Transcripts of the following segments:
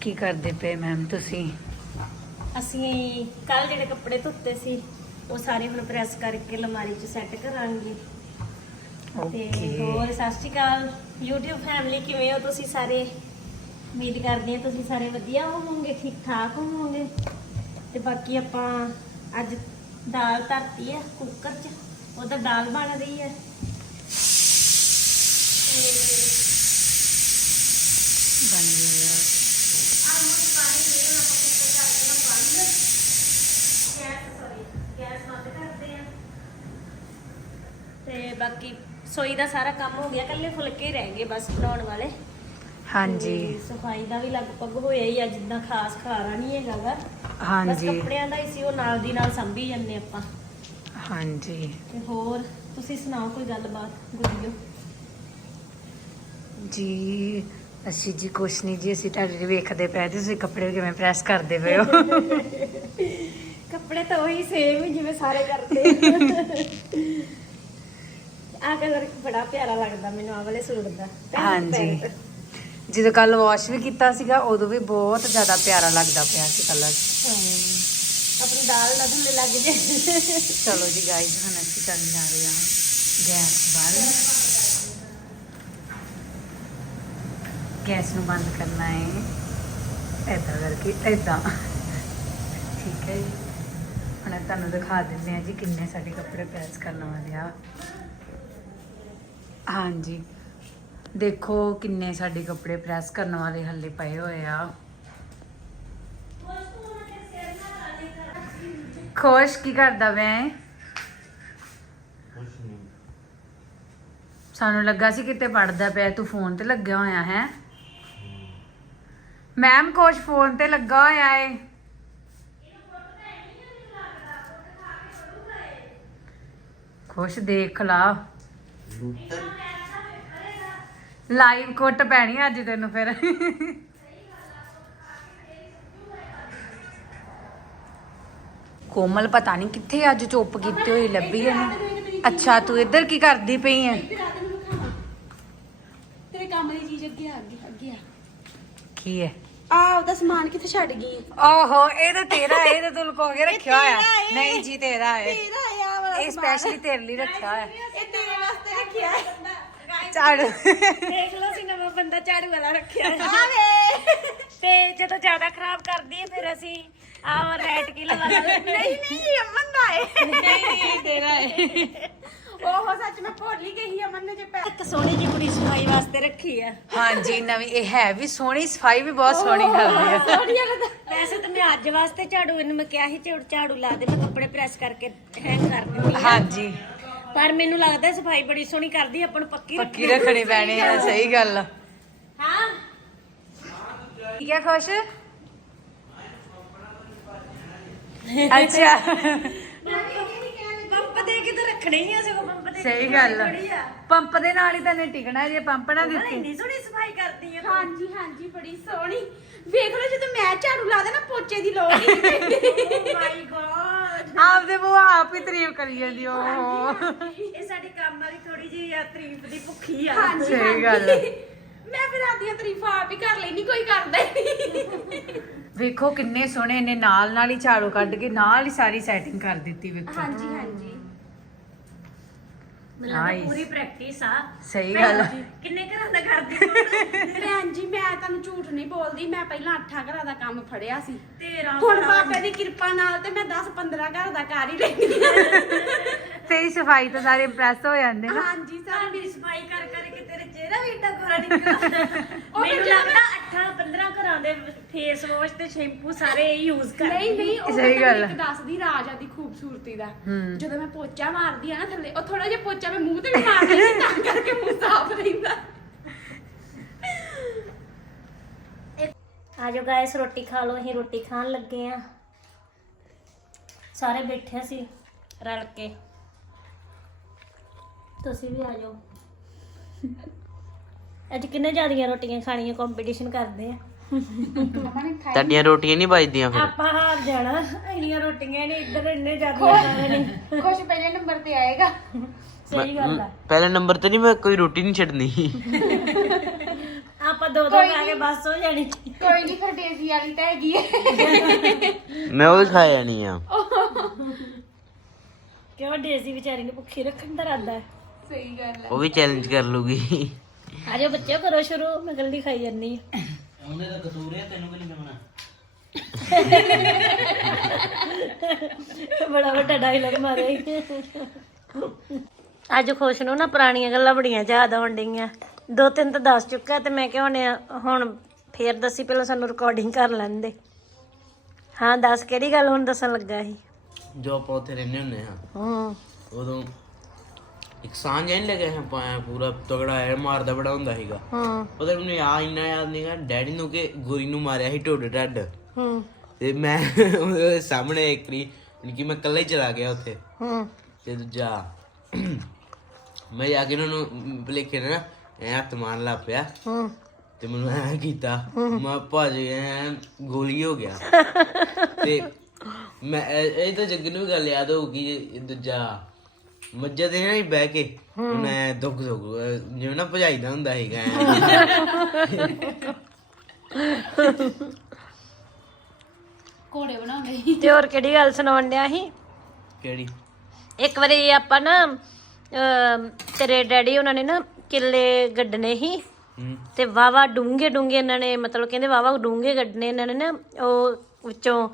ਕੀ ਕਰਦੇ ਪਏ ਮੈਮ ਤੁਸੀਂ? ਅਸੀਂ ਕੱਲ ਜਿਹੜੇ ਕੱਪੜੇ ਧੁੱਤੇ ਸੀ ਉਹ ਸਾਰੇ ਹੁਣ ਪ੍ਰੈਸ ਕਰਕੇ ਅਲਮਾਰੀ 'ਚ ਸੈੱਟ ਕਰਾਂਗੇ। ਤੇ ਹੋਰ ਸਤਿ ਸ਼੍ਰੀ ਅਕਾਲ। YouTube ਫੈਮਿਲੀ ਕਿਵੇਂ ਹੋ ਤੁਸੀਂ ਸਾਰੇ? ਉਮੀਦ ਕਰਦੇ ਹਾਂ ਤੁਸੀਂ ਸਾਰੇ ਵਧੀਆ ਹੋਵੋਗੇ ਠੀਕ ਠਾਕ ਹੋਵੋਗੇ। ਤੇ ਬਾਕੀ ਆਪਾਂ ਅੱਜ ਦਾਲ ਧਰਤੀ ਹੈ ਕੁੱਕਰ 'ਚ ਉਹਦਾ ਦਾਲ ਬਣ ਰਹੀ ਹੈ ਤੇ ਬਣ ਗਿਆ ਆਲਮੋਸਟ ਪਾਣੀ ਦੇ ਦੇਣਾ ਆਪਾਂ ਕੁੱਕਰ ਕਰ ਦੇਣਾ ਬੰਦ ਗੈਸ ਸੌਰੀ ਗੈਸ ਬੰਦ ਕਰਦੇ ਆ ਤੇ ਬਾਕੀ ਸੋਈ ਦਾ ਸਾਰਾ ਕੰਮ ਹੋ ਗਿਆ ਕੱਲੇ ਫੁਲਕੇ ਹੀ ਰਹਿ ਗਏ ਬਸ ਬਣਾਉਣ ਵਾਲੇ। ਹਾਂਜੀ। ਤੇ ਸਫ਼ਾਈ ਦਾ ਵੀ ਲਗਭਗ ਹੋਇਆ ਹੀ ਅੱਜ ਜਿੱਦਾਂ ਖਾਸ ਖਾਰਾ ਨਹੀਂ ਹੈਗਾਗਾ ਬਸ ਹਾਂਜੀ। ਕੱਪੜਿਆਂ ਦਾ ਹੀ ਸੀ ਉਹ ਨਾਲ ਦੀ ਨਾਲ ਸੰਭੀ ਜੰਨੇ ਆਪਾਂ। ਹਾਂਜੀ। ਤੇ ਹੋਰ ਤੁਸੀਂ ਸੁਣਾਓ ਕੋਈ ਗੱਲਬਾਤ ਗੁੱਡੀਓ ਜੀ ਅਸੀਂ ਜੀ ਕੁਛ ਨਹੀਂ ਜੀ ਅਸੀਂ ਤੁਹਾਡੇ ਵੇਖਦੇ ਪਏ ਤੁਸੀਂ ਕੱਪੜੇ ਕਿਵੇਂ ਪ੍ਰੈਸ ਕਰਦੇ ਪਏ ਹੋ। ਕੱਪੜੇ ਤਾਂ ਉਹੀ ਸੇਮ ਹੀ ਜਿਵੇਂ ਸਾਰੇ ਕਰਦੇ ਆ ਕਲਰ ਬੜਾ ਪਿਆਰਾ ਲੱਗਦਾ ਮੈਨੂੰ ਆ ਵਾਲੇ ਸੂਟ ਦਾ ਪੈਂਟ ਹਾਂਜੀ। ਪੈਂਟ। ਜਦੋਂ ਕੱਲ ਵਾਸ਼ ਵੀ ਕੀਤਾ ਸੀਗਾ ਉਦੋਂ ਵੀ ਬਹੁਤ ਜ਼ਿਆਦਾ ਪਿਆਰਾ ਲੱਗਦਾ ਪਿਆ ਸੀ ਕਲਰ ਆਪਣੀ ਦਾਲ ਨਾ ਧੁੱਲੇ ਲੱਗ ਜੇ। ਚਲੋ ਜੀ ਗਾਈਜ਼ ਹੁਣ ਅਸੀਂ ਕਰਨ ਜਾ ਰਹੇ ਹਾਂ ਗੈਸ ਬੰਦ। ਗੈਸ ਨੂੰ ਬੰਦ ਕਰਨਾ ਹੈ। ਏਦਾਂ ਕਰਕੇ ਏਦਾਂ। ਠੀਕ ਹੈ ਜੀ। ਹੁਣ ਤੁਹਾਨੂੰ ਦਿਖਾ ਦਿੰਦੇ ਆ ਜੀ ਕਿੰਨੇ ਸਾਡੇ ਕੱਪੜੇ ਪ੍ਰੈਸ ਕਰਨ ਵਾਲੇ ਆ। ਹਾਂਜੀ। ਦੇਖੋ ਕਿੰਨੇ ਸਾਡੇ ਕੱਪੜੇ ਪ੍ਰੈਸ ਕਰਨ ਵਾਲੇ ਹੱਲੇ ਪਏ ਹੋਏ ਆ। ਖੁਸ਼ ਕੀ ਕਰਦਾ ਮੈਂ ਸਾਨੂੰ ਲੱਗਾ ਸੀ ਕਿਤੇ ਪੜਦਾ ਪਿਆ ਤੂੰ ਫੋਨ ਤੇ ਲੱਗਿਆ ਹੋਇਆ ਹੈ? ਮੈਮ ਕੁਛ ਫੋਨ ਤੇ ਲੱਗਾ ਹੋਇਆ ਏ। ਖੁਸ਼ ਦੇਖ ਲਾ। ਲਾਈਵ ਕੁੱਟ ਪੈਣੀ ਅੱਜ ਤੈਨੂੰ ਫਿਰ। ਕੋਮਲ ਪਤਾ ਨਹੀਂ ਕਿੱਥੇ ਅੱਜ ਚੁੱਪ ਕੀਤੀ ਹੋਈ ਲੱਭੀ ਇਹਨੂੰ ਅੱਛਾ ਤੂੰ ਇੱਧਰ ਕੀ ਕਰਦੀ ਪਈ ਐ ਤੇਰੇ ਕੰਮ ਦੀ ਚੀਜ਼ ਅੱਗੇ ਆ ਗਈ ਅੱਗੇ ਆ। ਕੀ ਐ? ਆ ਉਹਦਾ ਸਮਾਨ ਕਿੱਥੇ ਛੱਡ ਗਈ ਓਹੋ ਇਹ ਤਾਂ ਤੇਰਾ ਇਹ ਤਾਂ ਤੂੰ ਲੁਕੋ ਕੇ ਰੱਖਿਆ ਹੋਇਆ। ਨਹੀਂ ਜੀ ਤੇਰਾ ਹੈ ਤੇਰਾ ਇਹ ਆ ਵਾਲਾ ਇਹ। ਸਪੈਸ਼ਲੀ ਤੇਰੇ ਲਈ ਰੱਖਿਆ ਹੋਇਆ। ਰੱਖਿਆ ਝਾੜੂ। ਦੇਖ ਲਓ ਸੀ ਨਵਾਂ ਬੰਦਾ ਝਾੜੂ ਵਾਲਾ ਰੱਖਿਆ ਹੈ। ਆਵੇ। ਤੇ ਜਦੋਂ ਜ਼ਿਆਦਾ ਖਰਾਬ ਕਰਦੀ ਹੈ ਫਿਰ ਅਸੀਂ ਆਹ ਰੈਟ ਕੀ ਲਗਾ ਲੈਂਦੇ ਨਹੀਂ ਨਹੀਂ ਇਹ ਅਮਨ ਦਾ ਹੈ। ਨਹੀਂ ਨਹੀਂ ਤੇਰਾ ਹੈ। ਉਹ ਸੱਚ ਮੈਂ ਭੁੱਲ ਹੀ ਗਈ ਅਮਨ ਨੇ ਜੇ ਪੈ ਇੱਕ ਸੋਹਣੀ ਜਿਹੀ ਕੁੜੀ ਸਫ਼ਾਈ ਵਾਸਤੇ ਰੱਖੀ ਆ ਹਾਂਜੀ ਨਵੀਂ ਇਹ ਹੈ ਵੀ ਸੋਹਣੀ ਸਫ਼ਾਈ ਵੀ ਬਹੁਤ ਸੋਹਣੀ ਕਰਦੀ ਸੋਹਣੀਆ ਵੈਸੇ ਤਾਂ ਮੈਂ ਅੱਜ ਵਾਸਤੇ ਝਾੜੂ ਇਹਨੂੰ ਮੈਂ ਕਿਹਾ ਸੀ ਝਾੜੂ ਝਾੜੂ ਲਾ ਦੇ ਮੈਂ ਕੱਪੜੇ ਪ੍ਰੈਸ ਕਰਕੇ ਹੈਂਗ ਕਰ ਦਿੰਦੀ ਹਾਂ। ਹਾਂਜੀ। ਪਰ ਮੈਨੂੰ ਲੱਗਦਾ ਸਫ਼ਾਈ ਬੜੀ ਸੋਹਣੀ ਕਰਦੀ ਆਪਾਂ ਨੂੰ ਪੱਕੀ ਪੱਕੀ ਰੱਖਣੀ ਪੈਣੀ ਹੈ ਸਹੀ ਗੱਲ ਆ। ਹਾਂ। ਠੀਕ ਹੈ ਖੁਸ਼? ਅੱਛਾ। ਪੰਪ ਦੇ ਕੇ ਤਾਂ ਰੱਖਣੀ ਹੀ ਆ ਸਗੋਂ ਪੰਪ ਦੇ ਸਹੀ ਗੱਲ ਆ। ਆ। ਪੰਪ ਦੇ ਨਾਲ ਹੀ ਤਾਂ ਨੇ ਟਿਕਣਾ ਜੇ ਪੰਪ ਨਾ ਦਿੱਤੀ। ਇੰਨੀ ਸੋਹਣੀ ਸਫ਼ਾਈ ਕਰਦੀ ਆ। ਹਾਂਜੀ ਹਾਂਜੀ ਬੜੀ ਸੋਹਣੀ। ਵੇਖ ਲਓ ਜਦੋਂ ਮੈਂ ਝਾੜੂ ਲਾ ਦੇਣਾ ਪੋਚੇ ਦੀ ਲੋੜ ਨਹੀਂ ਪੈਂਦੀ Oh my God ਆਪਦੇ ਮੂੰਹ ਆਪ ਹੀ ਤਾਰੀਫ ਕਰੀ ਜਾਂਦੀ ਓਹ ਇਹ ਸਾਡੀ ਕੰਮ ਵਾਲੀ ਥੋੜੀ ਜਿਹੀ ਆ ਤਾਰੀਫ ਦੀ ਭੁੱਖੀ ਆ। ਹਾਂਜੀ ਸਹੀ ਹਾਂਜੀ। ਗੱਲ ਆ। ਮੈਂ ਫਿਰ ਆਦੀਆਂ ਤਾਰੀਫਾਂ ਆਪ ਹੀ ਕਰ ਲੈਣੀ ਕੋਈ ਕਰਦਾ ਹੀ ਨਹੀਂ। ਵੇਖੋ ਕਿੰਨੇ ਸੋਹਣੇ ਨੇ ਨਾਲ ਨਾਲ ਹੀ ਝਾੜੂ ਕੱਢ ਕੇ ਨਾਲ ਹੀ ਸਾਰੀ ਸੈਟਿੰਗ ਕਰ ਦਿੱਤੀ ਵੇਖੋ। ਹਾਂਜੀ ਹਾਂਜੀ। ਮੈਨੂੰ Nice. ਪੂਰੀ ਪ੍ਰੈਕਟਿਸ ਆ। ਸਹੀ ਗੱਲ ਆ। ਕਿੰਨੇ ਘਰਾਂ ਦਾ ਕਰਦੀ ਤੂੰ ਭੈਣ ਜੀ ਮੈਂ ਤੁਹਾਨੂੰ ਝੂਠ ਨਹੀਂ ਬੋਲਦੀ ਮੈਂ ਪਹਿਲਾਂ ਅੱਠਾਂ ਘਰਾਂ ਦਾ ਕੰਮ ਫੜਿਆ ਸੀ। ਤੇਰਾ ਹੁਣ ਬਾਬੇ ਦੀ ਕਿਰਪਾ ਨਾਲ ਤੇ ਮੈਂ 10 15 ਘਰ ਦਾ ਕਰ ਹੀ ਲੈਂਦੀ ਹਾਂ। ਤੇਰੀ ਸਫ਼ਾਈ ਤੋਂ ਸਾਰੇ ਇੰਪ੍ਰੈਸ ਹੋ ਜਾਂਦੇ ਨਾ। ਹਾਂਜੀ ਸਾਰਾ ਸਰ ਮੇਰੀ ਸਫ਼ਾਈ ਕਰ ਚਿਹਰਾ ਵੀ ਏਡਾ ਗੋਰਾ ਨਿਕਲਦਾ ਉਹ ਮੈਨੂੰ ਲੱਗਦਾ 8 15 ਘਰਾਂ ਦੇ ਫੇਸ ਵਾਸ਼ ਤੇ ਸ਼ੈਂਪੂ ਸਾਰੇ ਯੂਜ਼ ਕਰ ਨਹੀਂ ਨਹੀਂ ਉਹ ਸਹੀ ਗੱਲ ਇੱਕ ਦੱਸਦੀ ਰਾਜਾ ਦੀ ਖੂਬਸੂਰਤੀ ਦਾ। ਜਦੋਂ ਮੈਂ ਪੋਚਾ ਮਾਰਦੀ ਆ ਨਾ ਥੱਲੇ ਉਹ ਥੋੜਾ ਜਿਹਾ ਪੋਚਾ ਮੈਂ ਮੂੰਹ ਤੇ ਵੀ ਮਾਰ ਲੈਂਦੀ ਤਾਂ ਕਰਕੇ ਮੂੰਹ ਸਾਫ਼ ਰਹਿੰਦਾ। ਆਜੋ ਗਾਇਸ ਰੋਟੀ ਖਾ ਲਓ ਅਸੀਂ ਰੋਟੀ ਖਾਣ ਲੱਗੇ ਆ। ਸਾਰੇ ਬੈਠੇ ਸੀ ਰਲ ਕੇ। ਤੁਸੀਂ ਵੀ ਆਜੋ। ਅੱਜ ਕਿੰਨੇ ਜ਼ਿਆਦੀਆਂ ਰੋਟੀਆਂ ਖਾਣੀਆਂ ਕੰਪੀਟੀਸ਼ਨ ਕਰਦੇ ਆ? ਤੁਹਾਡੀਆਂ ਰੋਟੀਆਂ ਨਹੀਂ ਵੱਜਦੀਆਂ ਫਿਰ? ਆਪਾਂ ਹਾਰ ਜਾਣਾ। ਇੰਨੀਆਂ ਰੋਟੀਆਂ ਨੇ ਇੱਧਰ ਇੰਨੇ ਜ਼ਿਆਦੀਆਂ ਖਾਣੇ ਨੇ। ਖੁਸ਼ ਪਹਿਲੇ ਨੰਬਰ ਤੇ ਆਏਗਾ। ਸਹੀ ਗੱਲ ਆ। ਪਹਿਲੇ ਨੰਬਰ ਤੇ ਨਹੀਂ ਮੈਂ ਕੋਈ ਰੋਟੀ ਨਹੀਂ ਛੱਡਣੀ। ਆਪਾਂ ਦੋ ਦੋ ਖਾ ਕੇ। ਬਸ ਹੋ ਜਾਣੀ। ਕੋਈ ਨਹੀਂ ਫਿਰ ਡੇਜ਼ੀ ਵਾਲੀ ਤਾਂ ਹੈਗੀ ਹੈ। ਮੈਂ ਉਹ ਵੀ ਖਾ ਜਾਣੀ ਆ। ਕਿਉਂ ਡੇਜ਼ੀ ਵਿਚਾਰੀ ਨੂੰ ਭੁੱਖੀ ਰੱਖਣ ਦਾ ਇਰਾਦਾ ਹੈ। ਸਹੀ ਗੱਲ ਹੈ। ਉਹ ਵੀ ਚੈਲੰਜ ਕਰ ਲੂਗੀ। ਆਜੋ ਬੱਚਿਓ ਕਰੋ ਸ਼ੁਰੂ। ਮੈਂ ਗਲਦੀ ਖਾਈ ਹਾਂ ਉਹਨੇ ਤਾਂ ਕਸੂਰ ਹੈ ਤੈਨੂੰ ਕਿ ਨਹੀਂ ਕਰਨਾ ਬੜਾ ਵੱਡਾ ਡਾਇਲੌਗ ਮਾਰਿਆ। ਅੱਜ ਖੁਸ਼ ਨੂੰ ਨਾ ਪੁਰਾਣੀਆਂ ਗੱਲਾਂ ਬੜੀਆਂ ਯਾਦ ਆਉਣ ਡਈਆਂ। ਦੋ ਤਿੰਨ ਤਾਂ ਦੱਸ ਚੁੱਕਾ ਤੇ ਮੈਂ ਕਿਹਾ ਹੁਣ ਹੁਣ ਫੇਰ ਦੱਸੀ ਪਹਿਲਾਂ ਸਾਨੂੰ ਰਿਕਾਰਡਿੰਗ ਕਰ ਲੈਂਦੇ। ਹਾਂ ਦੱਸ ਕਿਹੜੀ ਗੱਲ ਹੁਣ ਦੱਸਣ ਲੱਗਾ ਸੀ? ਜੋ ਆਪਾਂ ਉੱਥੇ ਰਹਿੰਦੇ ਹੁੰਦੇ ਹਾਂ ਹੂੰ। ਉਦੋਂ ਇੱਕ ਸਾਂਝ ਨਹੀਂ ਲੱਗੇ ਹਾਂ ਪਾਇਆ ਪੂਰਾ ਤਗੜਾ ਹੈ ਮਾਰਦਾ ਬੜਾ ਹੁੰਦਾ ਸੀਗਾ। ਹੂੰ। ਉਹਦੇ ਮੈਨੂੰ ਯਾ ਇੰਨਾ ਯਾਦ ਨਹੀਂਗਾ ਡੈਡੀ ਨੂੰ ਕਿ ਗੋਰੀ ਨੂੰ ਮਾਰਿਆ ਸੀ ਢੋਡ ਢੱਡ। ਹੂੰ। ਤੇ ਮੈਂ ਉਹਦੇ ਸਾਹਮਣੇ ਇੱਕ ਰੀ ਕਿ ਮੈਂ ਇਕੱਲਾ ਹੀ ਚਲਾ ਗਿਆ ਉੱਥੇ। ਹੂੰ। ਤੇ ਦੂਜਾ ਮੈਂ ਜਾ ਕੇ ਉਹਨਾਂ ਨੂੰ ਭਲੇਖੇ ਨਾਲ ਐ ਹੱਥ ਮਾਰਨ ਲੱਗ ਪਿਆ। ਹੂੰ। ਤੇ ਮੈਨੂੰ ਐ ਕੀਤਾ ਮੈਂ ਭੱਜ ਗਿਆ ਗੋਲੀ ਹੋ ਗਿਆ। ਤੇ ਮੈਂ ਇਹ ਤਾਂ ਜੱਗ ਨੂੰ ਵੀ ਗੱਲ ਯਾਦ ਹੋਊਗੀ ਦੂਜਾ ਮੱਝਾਂ ਦੇ ਨਾਲ ਹੀ ਬਹਿ ਕੇ ਉਹਨੇ ਦੁੱਖ ਦੁੱਖ ਜਿਵੇਂ ਨਾ ਭਜਾਈਦਾ ਹੁੰਦਾ ਸੀਗਾ ਐਂ। ਘੋੜੇ ਬਣਾਉਂਦੇ ਸੀ। ਤੇ ਹੋਰ ਕਿਹੜੀ ਗੱਲ ਸੁਣਾਉਣ ਡਿਆ ਸੀ? ਕਿਹੜੀ? ਇੱਕ ਵਾਰੀ ਆਪਾਂ ਨਾ ਅਮ, ਤੇਰੇ ਡੈਡੀ ਉਹਨਾਂ ਨੇ ਨਾ ਕਿੱਲੇ ਗੱਡਨੇ ਸੀ। ਹੂੰ। ਤੇ ਵਾਵਾ ਡੂੰਗੇ ਡੂੰਗੇ ਇਹਨਾਂ ਨੇ ਮਤਲਬ ਕਹਿੰਦੇ ਵਾਵਾ ਡੂੰਗੇ ਗੱਡਨੇ ਇਹਨਾਂ ਨੇ ਨਾ ਉਹ ਵਿੱਚੋਂ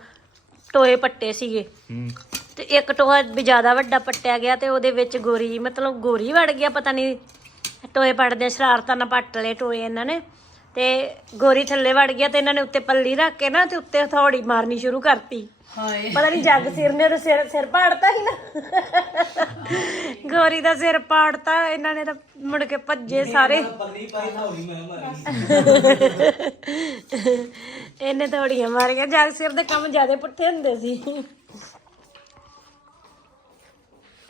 ਟੋਏ ਪੱਟੇ ਸੀਗੇ। ਹੂੰ। ਤੇ ਇੱਕ ਟੋਆ ਵੀ ਜ਼ਿਆਦਾ ਵੱਡਾ ਪੱਟਿਆ ਗਿਆ ਤੇ ਉਹਦੇ ਵਿੱਚ ਗੋਰੀ ਮਤਲਬ ਗੋਰੀ ਵੜ ਗਿਆ ਪਤਾ ਨਹੀਂ ਟੋਏ ਪੱਟਦੇ ਸ਼ਰਾਰਤਾਂ ਨਾਲ ਪੱਟ ਲਏ ਟੋਏ ਇਹਨਾਂ ਨੇ। ਤੇ ਗੋਰੀ ਥੱਲੇ ਵੜ ਗਿਆ ਤੇ ਇਹਨਾਂ ਨੇ ਉੱਤੇ ਪੱਲੀ ਰੱਖ ਕੇ ਨਾ ਤੇ ਉੱਤੇ ਹਥੌੜੀ ਮਾਰਨੀ ਸ਼ੁਰੂ ਕਰਤੀ। ਹਾਏ। ਪਤਾ ਨਹੀਂ ਜੱਗ ਸਿਰ ਨੇ ਉਹਦੇ ਸਿਰ ਸਿਰ ਪਾੜਤਾ ਸੀ ਨਾ। ਗੋਰੀ ਦਾ ਸਿਰ ਪਾੜਤਾ ਇਹਨਾਂ ਨੇ ਤਾਂ ਮੁੜ ਕੇ ਭੱਜੇ ਸਾਰੇ। ਇਹਨੇ ਥੋੜੀਆਂ ਮਾਰੀਆਂ ਜੱਗ ਸਿਰ ਦੇ ਕੰਮ ਜ਼ਿਆਦਾ ਪੁੱਠੇ ਹੁੰਦੇ ਸੀ।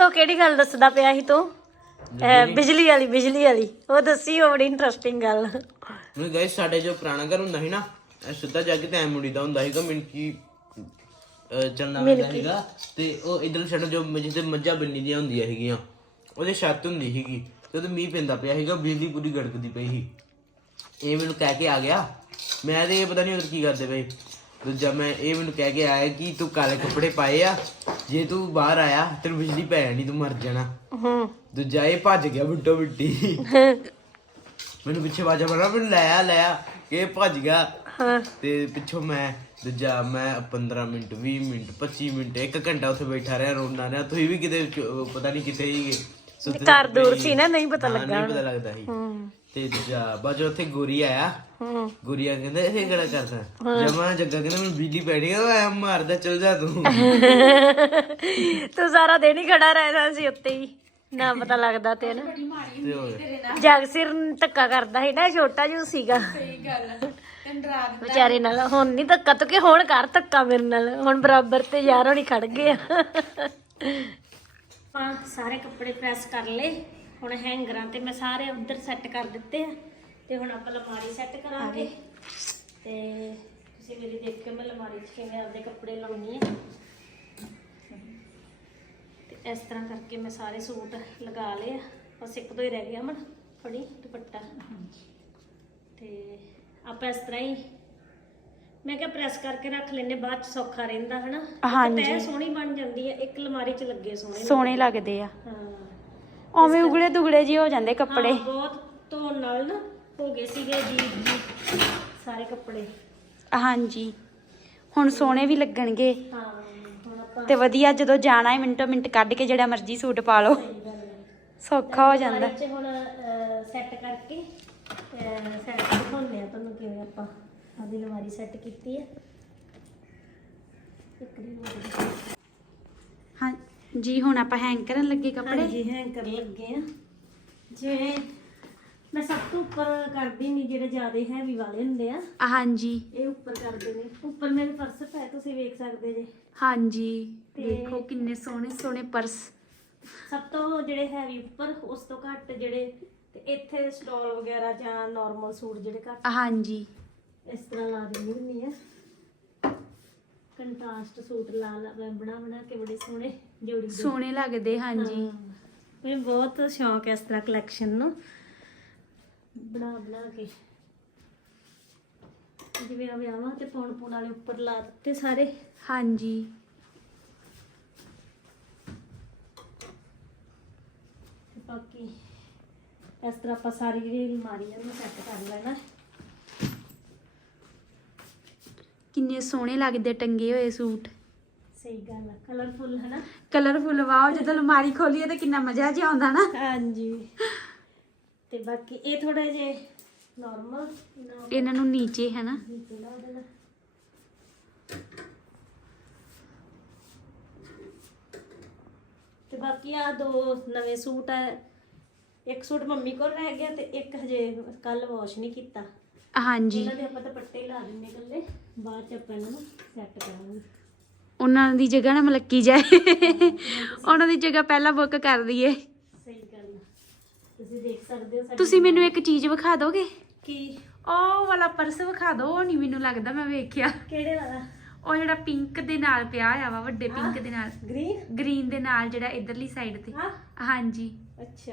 ਉਹ ਕਿਹੜੀ ਗੱਲ ਦੱਸਦਾ ਪਿਆ ਸੀ ਤੂੰ? ਅਹ ਬਿਜਲੀ ਵਾਲੀ ਬਿਜਲੀ ਵਾਲੀ। ਉਹ ਦੱਸੀ ਉਹ ਬੜੀ ਇੰਟਰਸਟਿੰਗ ਗੱਲ। ਮੈਨੂੰ ਗਾਇਸ ਸਾਡੇ ਜੋ ਪੁਰਾਣਾ ਘਰ ਹੁੰਦਾ ਸੀ ਨਾ ਇਹ ਸਿੱਧਾ ਜਾ ਕੇ ਤੇ ਐ ਮੁੜੀ ਦਾ ਹੁੰਦਾ ਸੀਗਾ ਮਿੰਕੀ ਅਹ ਚੱਲਣਾ ਸੀਗਾ। ਤੇ ਉਹ ਇਧਰ ਛੱਡ ਜੋ ਜਿੱਥੇ ਮੱਝਾਂ ਬੰਨੀ ਦੀਆਂ ਹੁੰਦੀਆਂ ਸੀਗੀਆਂ ਉਹਦੇ ਛੱਤ ਹੁੰਦੀ ਸੀਗੀ ਤੇ ਉਹਦੇ ਮੀਂਹ ਪੈਂਦਾ ਪਿਆ ਸੀਗਾ ਬਿਜਲੀ ਪੂਰੀ ਗੜਕਦੀ ਪਈ ਸੀ। ਇਹ ਮੈਨੂੰ ਕਹਿ ਕੇ ਆ ਗਿਆ। ਮੈਂ ਤੇ ਇਹ ਪਤਾ ਨਹੀਂ ਉਧਰ ਕੀ ਕਰਦੇ ਪਏ। ਦੂਜਾ ਮੈਂ ਇਹ ਮੈਨੂੰ ਕਹਿ ਕੇ ਆਇਆ ਕਿ ਤੂੰ ਕਾਲੇ ਕੱਪੜੇ ਪਾਏ ਆ ਜੇ ਤੂੰ ਬਾਹਰ ਆਇਆ ਤੈਨੂੰ ਬਿਜਲੀ ਪੈ ਜਾਣੀ ਤੂੰ ਮਰ ਜਾਣਾ। ਹੂੰ। ਦੂਜਾ ਇਹ ਭੱਜ ਗਿਆ ਬੁੱਟੋ ਬਿੱਟੀ ਮੈਨੂੰ ਪਿੱਛੇ ਵਾਜਾ ਮਾਰਾ ਮੈਨੂੰ ਲਿਆ ਲਿਆ ਇਹ ਭੱਜ ਗਿਆ। ਹਾਂ। ਤੇ ਪਿੱਛੋਂ ਮੈਂ ਦੂਜਾ ਮੈਂ 15 ਮਿੰਟ 20 ਮਿੰਟ 25 ਮਿੰਟ 1 ਘੰਟਾ ਉੱਥੇ ਬੈਠਾ ਰਿਹਾ ਰੋਂਦਾ ਰਿਹਾ। ਤੁਸੀਂ ਵੀ ਕਿਤੇ ਪਤਾ ਨਹੀਂ ਕਿਤੇ ਹੀ ਸੁੱਤੇ ਘਰ ਦੂਰ। ਸੀ। ਨਾ ਨਹੀਂ ਪਤਾ ਲੱਗਾ ਨਹੀਂ ਪਤਾ ਲੱਗਦਾ ਸੀ। ਹੂੰ। ਤੇ ਬਾਜੋ ਉੱਥੇ ਗੋਰੀ ਆਇਆ। ਹੂੰ। ਗੋਰੀਆ ਕਹਿੰਦਾ ਇਹ ਕਿਹੜਾ ਕਰਦਾ? ਜਮਾ ਜੱਗਾ ਕਹਿੰਦਾ ਮੈਨੂੰ ਬਿਜਲੀ ਪੈਣੀ ਆ ਐ ਮਾਰਦਾ ਚਲ ਜਾ ਤੂੰ। ਤੂੰ ਸਾਰਾ ਦਿਨ ਹੀ ਖੜਾ ਰਹਿਣਾ ਸੀ ਉੱਤੇ ਹੀ। ਨਾ ਪਤਾ ਲੱਗਦਾ ਤੇ ਨਾ। ਤੇ ਹੋਰ। ਜਗ ਸਿਰ ਨੂੰ ਧੱਕਾ ਕਰਦਾ ਸੀ ਨਾ ਛੋਟਾ ਜਿਹਾ ਸੀਗਾ। ਸਹੀ ਗੱਲ ਹੈ ਤੈਨੂੰ ਡਰਾ ਦਿੱਤਾ ਵਿਚਾਰੇ ਨਾਲ ਹੁਣ ਨਹੀਂ ਧੱਕਾ ਤੂੰ ਕਿ ਹੁਣ ਕਰ ਧੱਕਾ ਮੇਰੇ ਨਾਲ? ਹੁਣ ਬਰਾਬਰ ਤੇ ਯਾਰ ਹੋਣੀ ਖੜ ਗਏ ਆ। ਆਪਾਂ ਸਾਰੇ ਕੱਪੜੇ ਪ੍ਰੈਸ ਕਰ ਲਏ। ਹੁਣ ਹੈਂਗਰਾਂ ਤੇ ਮੈਂ ਸਾਰੇ ਉਧਰ ਸੈੱਟ ਕਰ ਦਿੱਤੇ ਆ ਤੇ ਹੁਣ ਆਪਾਂ ਲਮਾਰੀ ਸੈੱਟ ਕਰਾਂਗੇ। ਤੇ ਤੁਸੀਂ ਮੇਰੀ ਦੇਖਿਓ ਮੈਂ ਲਮਾਰੀ 'ਚ ਕਿਵੇਂ ਆਪਦੇ ਕੱਪੜੇ ਲਾਉਣੀ ਆ। ਤੇ ਇਸ ਤਰ੍ਹਾਂ ਕਰਕੇ ਮੈਂ ਸਾਰੇ ਸੂਟ ਲਗਾ ਲਏ ਆ। ਬਸ ਇੱਕ ਦੋ ਹੀ ਰਹਿ ਗਿਆ ਮਨ ਫੜੀ ਦੁਪੱਟਾ। ਤੇ ਆਪਾਂ ਇਸ ਤਰ੍ਹਾਂ ਹੀ ਮੈਂ ਕਿਹਾ ਪ੍ਰੈਸ ਕਰਕੇ ਰੱਖ ਲੈਨੇ ਬਾਅਦ ਚ ਸੌਖਾ ਰਹਿੰਦਾ ਹਨਾ? ਹਾਂਜੀ ਤੈ ਸੋਹਣੀ ਬਣ ਜਾਂਦੀ ਹੈ ਇੱਕ ਅਲਮਾਰੀ ਚ ਲੱਗੇ ਸੋਹਣੇ ਸੋਹਣੇ ਲੱਗਦੇ ਆ। ਹਾਂ। ਓਵੇਂ ਉਗਲੇ ਦੁਗਲੇ ਜੀ ਹੋ ਜਾਂਦੇ ਕੱਪੜੇ। ਹਾਂ, ਬਹੁਤ ਧੋਣ ਨਾਲ ਨਾ ਹੋ ਗਏ ਸੀਗੇ ਜੀ ਜੀ ਸਾਰੇ ਕੱਪੜੇ। ਹਾਂਜੀ। ਹੁਣ ਸੋਹਣੇ ਵੀ ਲੱਗਣਗੇ। ਹਾਂ ਹੁਣ ਆਪਾਂ ਤੇ ਵਧੀਆ ਜਦੋਂ ਜਾਣਾ ਹੈ ਮਿੰਟੋ ਮਿੰਟ ਕੱਢ ਕੇ ਜਿਹੜਾ ਮਰਜ਼ੀ ਸੂਟ ਪਾ ਲਓ। ਸੌਖਾ ਹੋ ਜਾਂਦਾ। ਚ ਹੁਣ ਸੈੱਟ ਕਰਕੇ ਸੈੱਟ ਦਿਖਾਉਂਦੇ ਆ ਤੁਹਾਨੂੰ ਕਿਵੇਂ ਆਪਾਂ ਆਦੀ ਅਲਮਾਰੀ ਸੈੱਟ ਕੀਤੀ ਹੈ। ਇੱਕ ਹਾਂ ਜੀ ਹੁਣ ਆਪਾਂ ਹੈਂਗ ਕਰਨ ਲੱਗੇ ਕੱਪੜੇ। ਹਾਂਜੀ ਹੈਂਕਰ ਲੱਗੇ ਆ। ਜਿਵੇਂ ਮੈਂ ਸਭ ਤੋਂ ਉੱਪਰ ਕਰਦੀ ਨਹੀਂ ਜਿਹੜੇ ਜ਼ਿਆਦਾ ਹੈਵੀ ਵਾਲੇ ਹੁੰਦੇ ਆ। ਹਾਂਜੀ। ਇਹ ਉੱਪਰ ਕਰਦੇ ਨੇ। ਉੱਪਰ ਮੇਰੇ ਪਰਸ ਪੈ ਤੁਸੀਂ ਵੇਖ ਸਕਦੇ ਜੇ। ਹਾਂਜੀ। ਤੇ- ਦੇਖੋ ਕਿੰਨੇ ਸੋਹਣੇ ਸੋਹਣੇ ਪਰਸ। ਸਭ ਤੋਂ ਜਿਹੜੇ ਹੈਵੀ ਉੱਪਰ ਉਸ ਤੋਂ ਘੱਟ ਜਿਹੜੇ ਤੇ ਇੱਥੇ ਸਟਾਲ ਵਗੈਰਾ ਜਾਂ ਨਾਰਮਲ ਸੂਟ ਜਿਹੜੇ ਘੱਟ। ਹਾਂਜੀ। ਇਸ ਤਰ੍ਹਾਂ ਲਾ ਦਿੰਦੀ ਹੁੰਦੀ ਆ। ਕੰਟਰਾਸਟ ਸੂਟ ਲਾ ਲਾ ਬਣਾ ਬਣਾ ਕੇ ਬੜੇ ਸੋਹਣੇ ਜੋੜੀ ਦੇ। ਸੋਹਣੇ ਲੱਗਦੇ ਹਾਂਜੀ। ਮੈਨੂੰ ਬਹੁਤ ਸ਼ੌਂਕ ਹੈ ਇਸ ਤਰ੍ਹਾਂ ਕਲੈਕਸ਼ਨ ਨੂੰ। ਬਣਾ ਬਣਾ ਕੇ। ਜਿਵੇਂ ਆ ਵਿਆਹਾਂ ਤੇ ਪਾਉਣ ਪਾਉਣ ਵਾਲੇ ਉੱਪਰ ਲਾ ਦਿੱਤੇ ਸਾਰੇ। ਹਾਂਜੀ। ਬਾਕੀ ਇਸ ਤਰ੍ਹਾਂ ਆਪਾਂ ਸਾਰੀ ਜਿਹੜੀ ਅਲਮਾਰੀ ਆ ਉਹਨੂੰ ਸੈੱਟ ਕਰ ਲੈਣਾ। ਕਿੰਨੇ ਸੋਹਣੇ ਲੱਗਦੇ ਟੰਗੇ ਹੋਏ ਸੂਟ। ਸਹੀ ਗੱਲ ਆ ਕਲਰਫੁਲ ਹੈ ਨਾ ਕਲਰਫੁਲ ਵਾਓ ਜਦੋਂ ਅਲਮਾਰੀ ਖੋਲੀਏ ਤਾਂ ਕਿੰਨਾ ਮਜ਼ਾ ਜਿਹਾ ਆਉਂਦਾ ਨਾ। ਹਾਂਜੀ। ਤੇ ਬਾਕੀ ਇਹ ਥੋੜੇ ਜੇ ਨਾਰਮਲ ਇਹਨਾਂ ਨੂੰ ਨੀਚੇ ਹੈ ਨਾ ਨੀਚੇ ਲਾ ਦੇਣਾ। ਤੇ ਬਾਕੀ ਆ ਦੋ ਨਵੇਂ ਸੂਟ ਆ। ਇੱਕ ਸੂਟ ਮੰਮੀ ਕੋਲ ਰਹਿ ਗਿਆ ਤੇ ਇੱਕ ਹਜੇ ਕੱਲ ਵਾਸ਼ ਨਹੀਂ ਕੀਤਾ। ਹਾਂਜੀ। ਇਹਨਾਂ ਦੇ ਆਪਾਂ ਤਾਂ ਪੱਟੇ ਲਾ ਦਿੰਨੇ ਇਕੱਲੇ। ਬਾਅਦ ਚ ਆਪਾਂ ਇਹਨਾਂ ਨੂੰ ਸੈੱਟ ਕਰਾਂਗੇ। ਉਹਨਾਂ ਦੀ ਜਗ੍ਹਾ ਨਾ ਮਲੱਕੀ ਜਾਏ। ਉਹਨਾਂ ਦੀ ਜਗ੍ਹਾ ਪਹਿਲਾਂ ਬੁੱਕ ਕਰ ਦਈਏ। ਸਹੀ ਗੱਲ ਆ। ਤੁਸੀਂ ਦੇਖ ਸਕਦੇ ਹੋ ਸਾਡੀ ਤੁਸੀਂ ਮੈਨੂੰ ਇੱਕ ਚੀਜ਼ ਵਿਖਾ ਦੋਗੇ? ਕੀ? ਉਹ ਵਾਲਾ ਪਰਸ ਵਿਖਾ ਦਿਓ ਉਹ ਨਹੀਂ ਮੈਨੂੰ ਲੱਗਦਾ ਮੈਂ ਵੇਖਿਆ। ਕਿਹੜੇ ਵਾਲਾ? ਉਹ ਜਿਹੜਾ ਪਿੰਕ ਦੇ ਨਾਲ ਪਿਆ ਆ ਵਾ ਵੱਡੇ ਪਿੰਕ ਦੇ ਨਾਲ। ਗ੍ਰੀਨ ਗ੍ਰੀਨ ਦੇ ਨਾਲ ਜਿਹੜਾ ਇਧਰਲੀ ਸਾਈਡ ਤੇ। ਹਾਂ। ਹਾਂਜੀ। ਅੱਛਾ।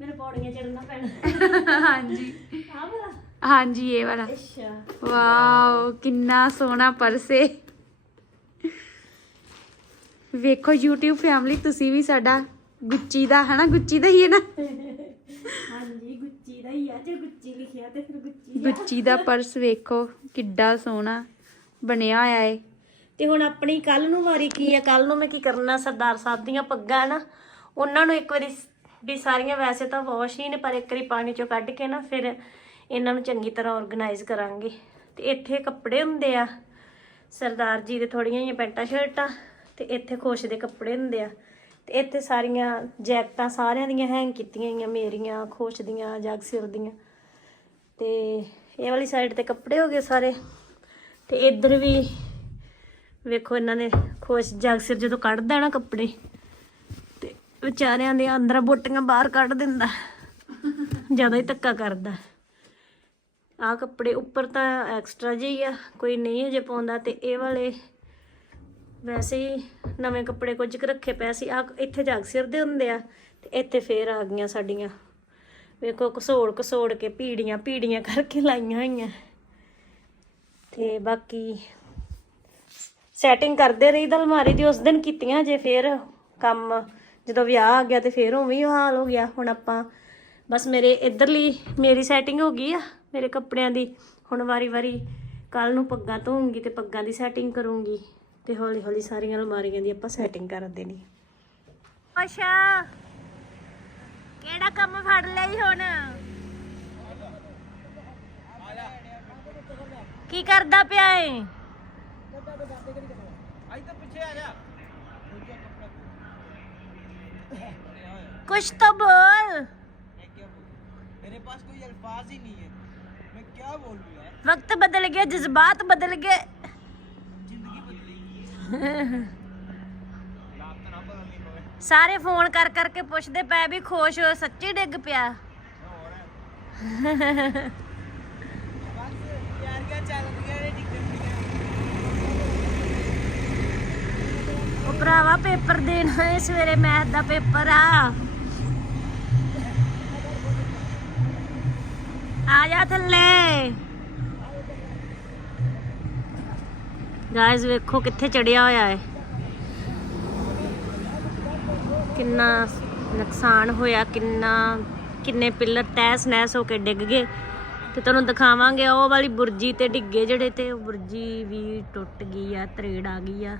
ਮੈਨੂੰ ਪੌੜੀਆਂ ਚੜਨਾ ਪੈਣਾ। ਹਾਂਜੀ। ਆਹ ਵਾਲਾ। ਹਾਂਜੀ ਇਹ ਵਾਲਾ। ਅੱਛਾ। ਵਾਓ ਕਿੰਨਾ ਸੋਹਣਾ ਪਰਸ। ਏ ਵੇਖੋ YouTube ਫੈਮਿਲੀ ਤੁਸੀਂ ਵੀ ਸਾਡਾ ਗੁੱਚੀ ਦਾ ਹਨਾ ਗੁੱਚੀ ਦਾ ਹੀ ਹੈ ਨਾ? ਹਾਂਜੀ ਗੁੱਚੀ ਦਾ ਹੀ ਆ। ਜੇ ਗੁੱਚੀ ਲਿਖਿਆ ਤੇ ਫਿਰ ਗੁੱਚੀ ਆ। ਗੁੱਚੀ ਦਾ ਪਰਸ ਵੇਖੋ ਕਿੱਡਾ ਸੋਹਣਾ ਬਣਿਆ ਹੋਇਆ ਏ। ਤੇ ਹੁਣ ਆਪਣੀ ਕੱਲ ਨੂੰ ਵਾਰੀ ਕੀ ਆ? ਕੱਲ ਨੂੰ ਮੈਂ ਕੀ ਕਰਨਾ? ਸਰਦਾਰ ਸਾਹਿਬ ਦੀਆਂ ਪੱਗਾਂ ਨਾ ਉਹਨਾਂ ਨੂੰ ਇੱਕ ਵਾਰੀ ਸ- ਵੀ ਸਾਰੀਆਂ ਵੈਸੇ ਤਾਂ ਵਾਸ਼ ਹੀ ਨੇ ਪਰ ਇੱਕ ਵਾਰੀ ਪਾਣੀ ਚੋਂ ਕੱਢ ਕੇ ਨਾ ਫਿਰ ਇਹਨਾਂ ਨੂੰ ਚੰਗੀ ਤਰ੍ਹਾਂ ਆਰਗੇਨਾਈਜ਼ ਕਰਾਂਗੇ। ਤੇ ਇੱਥੇ ਕੱਪੜੇ ਹੁੰਦੇ ਆ। ਸਰਦਾਰ ਜੀ ਦੇ ਥੋੜੀਆਂ ਜਿਹੀਆਂ ਪੈਂਟਾਂ ਸ਼ਰਟਾਂ ਤੇ ਇੱਥੇ ਖੁਸ਼ ਦੇ ਕੱਪੜੇ ਹੁੰਦੇ ਆ। ਤੇ ਇੱਥੇ ਸਾਰੀਆਂ ਜੈਕਟਾਂ ਸਾਰਿਆਂ ਦੀਆਂ ਹੈਂਗ ਕੀਤੀਆਂ ਹੋਈਆਂ ਮੇਰੀਆਂ ਖੁਸ਼ ਦੀਆਂ ਜਗਸਿਰ ਦੀਆਂ। ਤੇ ਇਹ ਵਾਲੀ ਸਾਈਡ ਤੇ ਕੱਪੜੇ ਹੋ ਗਏ ਸਾਰੇ। ਤੇ ਇੱਧਰ ਵੀ ਵੇਖੋ ਇਹਨਾਂ ਨੇ ਖੁਸ਼ ਜਗਸਿਰ ਜਦੋਂ ਕੱਢਦਾ ਨਾ ਕੱਪੜੇ ਤੇ ਵਿਚਾਰਿਆਂ ਦੇ ਅੰਦਰ ਬੋਟੀਆਂ ਬਾਹਰ ਕੱਢ ਦਿੰਦਾ। ਜ਼ਿਆਦਾ ਹੀ ਧੱਕਾ ਕਰਦਾ। ਆਹ ਕੱਪੜੇ ਉੱਪਰ ਤਾਂ ਐਕਸਟਰਾ ਜਿਹੀ ਆ, ਕੋਈ ਨਹੀਂ ਅਜੇ ਪਾਉਂਦਾ ਤੇ ਇਹ ਵਾਲੇ ਵੈਸੇ ਹੀ ਨਵੇਂ ਕੱਪੜੇ ਕੁਝ ਕੁ ਰੱਖੇ ਪਏ ਸੀ। ਆ ਇੱਥੇ ਜਗ ਸਿਰ ਦੇ ਹੁੰਦੇ ਆ ਤੇ ਇੱਥੇ ਫੇਰ ਆ ਗਈਆਂ ਸਾਡੀਆਂ। ਵੇਖੋ ਘਸੋੜ ਘਸੋੜ ਕੇ ਪੀੜੀਆਂ ਪੀੜੀਆਂ ਕਰਕੇ ਲਾਈਆਂ ਹੋਈਆਂ। ਤੇ ਬਾਕੀ ਸੈਟਿੰਗ ਕਰਦੇ ਰਹੀ ਤਾਂ ਅਲਮਾਰੀ ਦੀ, ਉਸ ਦਿਨ ਕੀਤੀਆਂ ਜੇ ਫੇਰ ਕੰਮ। ਜਦੋਂ ਵਿਆਹ ਆ ਗਿਆ ਤੇ ਫੇਰ ਉਵੇਂ ਹੀ ਹਾਲ ਹੋ ਗਿਆ। ਹੁਣ ਆਪਾਂ ਬਸ ਮੇਰੇ ਇਧਰਲੀ, ਮੇਰੀ ਸੈਟਿੰਗ ਹੋ ਗਈ ਆ। ਮੇਰੇ ਕੱਪੜਿਆਂ ਦੀ ਹੁਣ ਵਾਰੀ-ਵਾਰੀ ਕੱਲ ਨੂੰ ਪੱਗਾਂ ਧੋਉਂਗੀ ਤੇ ਪੱਗਾਂ ਦੀ ਸੈਟਿੰਗ ਕਰੂੰਗੀ ਤੇ ਹੌਲੀ-ਹੌਲੀ ਸਾਰੀਆਂ ਅਲਮਾਰੀਆਂ ਦੀ ਆਪਾਂ ਸੈਟਿੰਗ ਕਰ ਦੇਣੀ ਅੱਛਾ ਕਿਹੜਾ ਕੰਮ ਫੜ ਲਈ ਹੁਣ ਕੀ ਕਰਦਾ ਪਿਆ ਏ कुछ तो बोल मेरे पास कोई अल्फाज ही नहीं है मैं क्या बोलूं यार वक्त बदल गया जज्बात बदल गए जिंदगी बदली ਸਾਰੇ ਫੋਨ ਕਰ ਕਰਕੇ ਪੁੱਛਦੇ ਪਏ ਵੀ ਖੁਸ਼ ਹੋ ਸੱਚੀ ਡਿੱਗ ਪਿਆ यार क्या चल रही है ਉਹ ਭਰਾਵਾ ਪੇਪਰ ਦੇਣਾ ਹੈ ਸਵੇਰੇ ਮੈਥ ਦਾ ਪੇਪਰ ਆ ਆ ਜਾ ਥੱਲੇ। ਗਾਇਸ ਵੇਖੋ ਕਿੱਥੇ ਚੜਿਆ ਹੋਇਆ ਹੈ ਕਿੰਨਾ ਨੁਕਸਾਨ ਹੋਇਆ, ਕਿੰਨਾ, ਕਿੰਨੇ ਪਿੱਲਰ ਤੈਸ ਨਹਿਸ ਹੋ ਕੇ ਡਿੱਗ ਗਏ। ਤੇ ਤੁਹਾਨੂੰ ਦਿਖਾਵਾਂਗੇ, ਉਹ ਵਾਲੀ ਬੁਰਜੀ ਤੇ ਡਿੱਗੇ ਜਿਹੜੇ ਤੇ, ਉਹ ਬੁਰਜੀ ਵੀ ਟੁੱਟ ਗਈ ਆ, ਤਰੇੜ ਆ ਗਈ ਆ।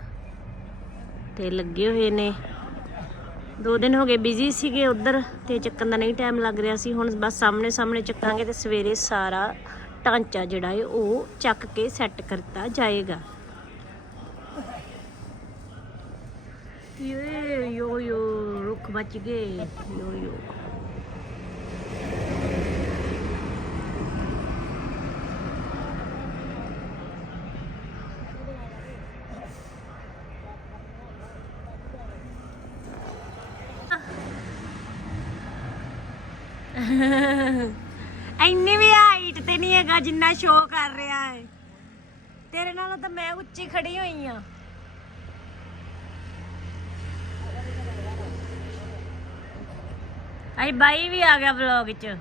ਤੇ ਲੱਗੇ ਹੋਏ ਨੇ। ਦੋ ਦਿਨ ਹੋ ਗਏ ਬਿਜ਼ੀ ਸੀਗੇ ਉਧਰ ਤੇ ਚੱਕਣ ਦਾ ਨਹੀਂ ਟਾਈਮ ਲੱਗ ਰਿਹਾ ਸੀ। ਹੁਣ ਬਸ ਸਾਹਮਣੇ ਸਾਹਮਣੇ ਚੱਕਾਂਗੇ ਤੇ ਸਵੇਰੇ ਸਾਰਾ ਢਾਂਚਾ ਜਿਹੜਾ ਹੈ ਉਹ ਚੱਕ ਕੇ ਸੈੱਟ ਕਰਤਾ ਜਾਏਗਾ। ਯੇ ਯੋ ਯੋ ਰੁੱਖ ਬਚ ਗਏ। ਯੋ ਯੋ ਇੰਨੀ ਵੀ ਹਾਈਟ ਤੇ ਨਹੀਂ ਹੈਗਾ ਜਿੰਨਾ ਸ਼ੋਅ ਕਰ ਰਿਹਾ ਹੈ। ਤੇਰੇ ਨਾਲੋਂ ਤਾਂ ਮੈਂ ਉੱਚੀ ਖੜੀ ਹੋਈ ਆ ਆਈ ਬਾਈ ਵੀ ਆ ਗਿਆ ਵਲੌਗ 'ਚ।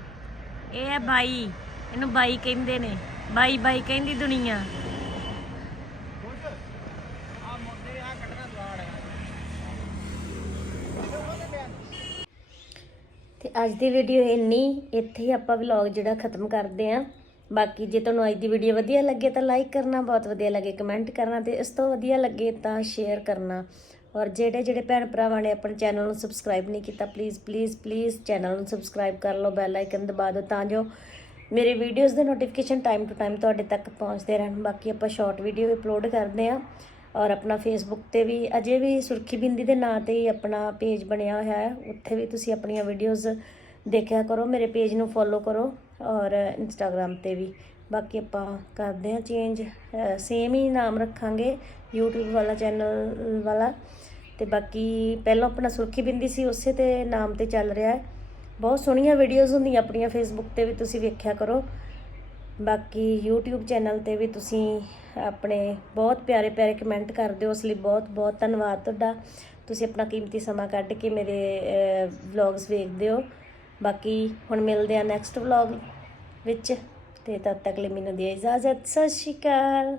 ਇਹ ਹੈ ਬਾਈ। ਇਹਨੂੰ ਬਾਈ ਕਹਿੰਦੇ ਨੇ। ਬਾਈ ਬਾਈ ਕਹਿੰਦੀ ਦੁਨੀਆ। ਤੇ ਅੱਜ ਦੀ ਵੀਡੀਓ ਇੰਨੀ, ਇੱਥੇ ਹੀ ਆਪਾਂ ਵਲੌਗ ਜਿਹੜਾ ਖਤਮ ਕਰਦੇ ਆਂ ਬਾਕੀ ਜੇ ਤੁਹਾਨੂੰ ਅੱਜ ਦੀ ਵੀਡੀਓ ਵਧੀਆ ਲੱਗੇ ਤਾਂ ਲਾਈਕ ਕਰਨਾ, ਬਹੁਤ ਵਧੀਆ ਲੱਗੇ ਕਮੈਂਟ ਕਰਨਾ ਤੇ ਇਸ ਤੋਂ ਵਧੀਆ ਲੱਗੇ ਤਾਂ ਸ਼ੇਅਰ ਕਰਨਾ। ਔਰ ਜਿਹੜੇ ਜਿਹੜੇ ਭੈਣ ਭਰਾਵਾਂ ਨੇ ਆਪਣੇ ਚੈਨਲ ਨੂੰ ਸਬਸਕ੍ਰਾਈਬ ਨਹੀਂ ਕੀਤਾ ਪਲੀਜ਼ ਪਲੀਜ਼ ਪਲੀਜ਼ ਚੈਨਲ ਨੂੰ ਸਬਸਕ੍ਰਾਈਬ ਕਰ ਲਓ ਬੈਲ ਆਈਕਨ ਦਬਾ ਦਿਓ ਤਾਂ ਜੋ ਮੇਰੇ ਵੀਡੀਓਜ਼ ਦੇ ਨੋਟੀਫਿਕੇਸ਼ਨ ਟਾਈਮ ਟੂ ਟਾਈਮ ਤੁਹਾਡੇ ਤੱਕ ਪਹੁੰਚਦੇ ਰਹਿਣ। ਬਾਕੀ ਆਪਾਂ ਸ਼ਾਰਟ ਵੀਡੀਓ ਵੀ ਅਪਲੋਡ ਕਰਦੇ ਆਂ ਔਰ ਆਪਣਾ ਫੇਸਬੁੱਕ ਤੇ ਵੀ ਅਜੇ ਵੀ ਸੁਰਖੀ ਬਿੰਦੀ ਦੇ ਨਾਂ ਤੇ ਹੀ ਆਪਣਾ ਪੇਜ ਬਣਿਆ ਹੋਇਆ ਹੈ। ਉੱਥੇ ਵੀ ਤੁਸੀਂ ਆਪਣੀਆਂ ਵੀਡੀਓਜ਼ ਦੇਖਿਆ ਕਰੋ, ਮੇਰੇ ਪੇਜ ਨੂੰ ਫੋਲੋ ਕਰੋ। ਔਰ ਇੰਸਟਾਗ੍ਰam ਤੇ ਵੀ। ਬਾਕੀ ਆਪਾਂ ਕਰਦੇ ਹਾਂ ਚੇਂਜ ਸੇਮ ਹੀ ਨਾਮ ਰੱਖਾਂਗੇ, YouTube ਵਾਲਾ ਚੈਨਲ ਵਾਲਾ। ਤੇ ਬਾਕੀ ਪਹਿਲਾਂ ਆਪਣਾ ਸੁਰਖੀ ਬਿੰਦੀ ਸੀ, ਉਸੇ ਤੇ ਨਾਮ ਤੇ ਚੱਲ ਰਿਹਾ ਹੈ। ਬਹੁਤ ਸੋਹਣੀਆਂ ਵੀਡੀਓਜ਼ ਹੁੰਦੀਆਂ ਆਪਣੀਆਂ ਫੇਸਬੁੱਕ ਤੇ ਵੀ ਤੁਸੀਂ ਵੇਖਿਆ ਕਰੋ। ਬਾਕੀ YouTube ਚੈਨਲ ਤੇ ਵੀ ਤੁਸੀਂ ਆਪਣੇ ਬਹੁਤ ਪਿਆਰੇ ਪਿਆਰੇ ਕਮੈਂਟ ਕਰਦੇ ਹੋ, ਉਸ ਲਈ ਬਹੁਤ ਬਹੁਤ ਧੰਨਵਾਦ ਤੁਹਾਡਾ। ਤੁਸੀਂ ਆਪਣਾ ਕੀਮਤੀ ਸਮਾਂ ਕੱਢ ਕੇ ਮੇਰੇ ਵਲੌਗਸ ਵੇਖਦੇ ਹੋ। ਬਾਕੀ ਹੁਣ ਮਿਲਦੇ ਆ ਨੈਕਸਟ ਵਲੌਗ ਵਿੱਚ। ਤੇ ਤਦ ਤੱਕ ਲਈ ਮੈਨੂੰ ਦਿਓ ਇਜਾਜ਼ਤ। ਸਤਿ ਸ਼੍ਰੀ ਅਕਾਲ।